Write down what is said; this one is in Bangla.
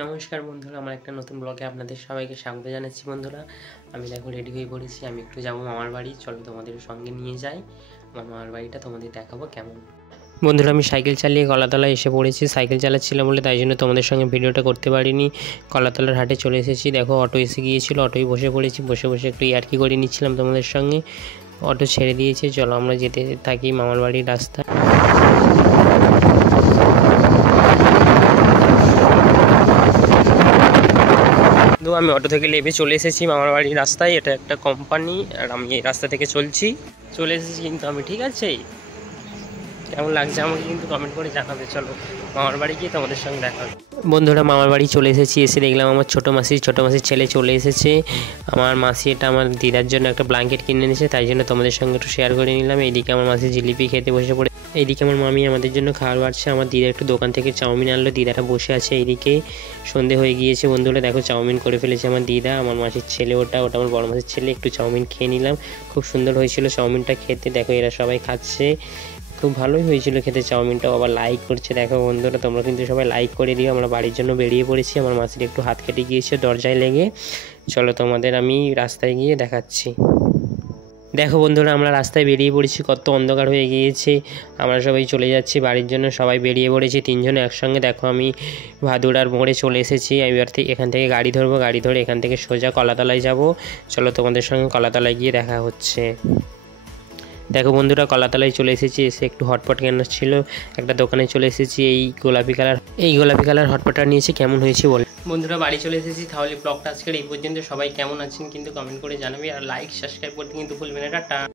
নমস্কার বন্ধুরা, আমার একটা নতুন ব্লগে আপনাদের সবাইকে স্বাগত জানাচ্ছি। বন্ধুরা, আমি দেখো রেডি হয়ে পড়েছি। আমি একটু যাবো মামার বাড়ি। চলো তোমাদের সঙ্গে নিয়ে যাই। আমার মামার বাড়িটা তোমাদের দেখাবো কেমন। বন্ধুরা, আমি সাইকেল চালিয়ে কলাতলায় এসে পড়েছি। সাইকেল চালাচ্ছিলাম বলে তাই জন্য তোমাদের সঙ্গে ভিডিওটা করতে পারিনি। কলাতলার হাটে চলে এসেছি। দেখো অটো এসে গিয়েছিল, অটোয় বসে পড়েছি। বসে বসে একটু ইয়ার্কি করে নিচ্ছিলাম তোমাদের সঙ্গে। অটো ছেড়ে দিয়েছে, চলো আমরা যেতে থাকি মামার বাড়ির রাস্তায়। আমি অটো থেকে নেমে চলে এসেছি মামার বাড়ির রাস্তায়। এটা একটা কোম্পানি আর আমি এই রাস্তা থেকে চলে এসেছি। কিন্তু আমি ঠিক আছে, কেমন লাগছে আমাকে কিন্তু কমেন্ট করে জানাবে। চলো মামার বাড়ি গিয়ে তোমাদের সঙ্গে দেখা হবে। বন্ধুরা, মামার বাড়ি চলে এসেছি। এসে দেখলাম আমার ছোটো মাসির ছেলে চলে এসেছে। আমার মাসি এটা আমার দিদার জন্য একটা ব্ল্যাঙ্কেট কিনে এনেছে, তাই জন্য তোমাদের সঙ্গে একটু শেয়ার করে নিলাম। এইদিকে আমার মাসি জিলিপি খেতে বসে পড়ে। এইদিকে আমার মামি আমাদের জন্য খাবার বাড়ছে। আমার দিদা একটু দোকান থেকে চাউমিন আনলো, দিদাটা বসে আছে। এইদিকে সন্ধে হয়ে গিয়েছে। বন্ধুরা দেখো, চাউমিন করে ফেলেছে আমার দিদা। আমার মাসির ছেলে ওটা আমার বড় মাসির ছেলে। একটু চাউমিন খেয়ে নিলাম, খুব সুন্দর হয়েছিল চাউমিনটা খেতে। দেখো এরা সবাই খাচ্ছে, খুব ভালোই হয়েছিল খেতে। চাউমিনটাও আবার লাইক করছে। দেখো বন্ধুরা, তোমরা কিন্তু সবাই লাইক করে দিও। আমরা বাড়ির জন্য বেরিয়ে পড়েছি। আমার মাসির একটু হাত কেটে গিয়েছে দরজায় লেগে। চলো তোমাদের আমি রাস্তায় গিয়ে দেখাচ্ছি। দেখো বন্ধুরা, আমরা রাস্তায় বেরিয়ে পড়েছি। কত অন্ধকার হয়ে গিয়েছে। আমরা সবাই চলে যাচ্ছি বাড়ির জন্য। সবাই বেরিয়ে পড়েছি তিনজনে একসঙ্গে। দেখো আমি ভাদুড়ার মোড়ে চলে এসেছি। এবার থেকে এখান থেকে গাড়ি ধরবো। গাড়ি ধরে এখান থেকে সোজা কলাতলায় যাব। চলো তোমাদের সঙ্গে কলাতলায় গিয়ে দেখা হচ্ছে। দেখো বন্ধুরা, কলাতলায় চলে এসেছি। এসে একটু হটপট কেনার ছিল, একটা দোকানে চলে এসেছি। এই গোলাপি কালার হটপটটা নিয়েছি। কেমন হয়েছে বল। বন্ধুরা, বাড়ি চলে এসেছি। তাহলে ব্লগটা আজকের এই পর্যন্ত। সবাই কেমন আছেন কিন্তু কমেন্ট করে জানাবে, আর লাইক সাবস্ক্রাইব করতে কিন্তু ভুলবেন না। টাটা।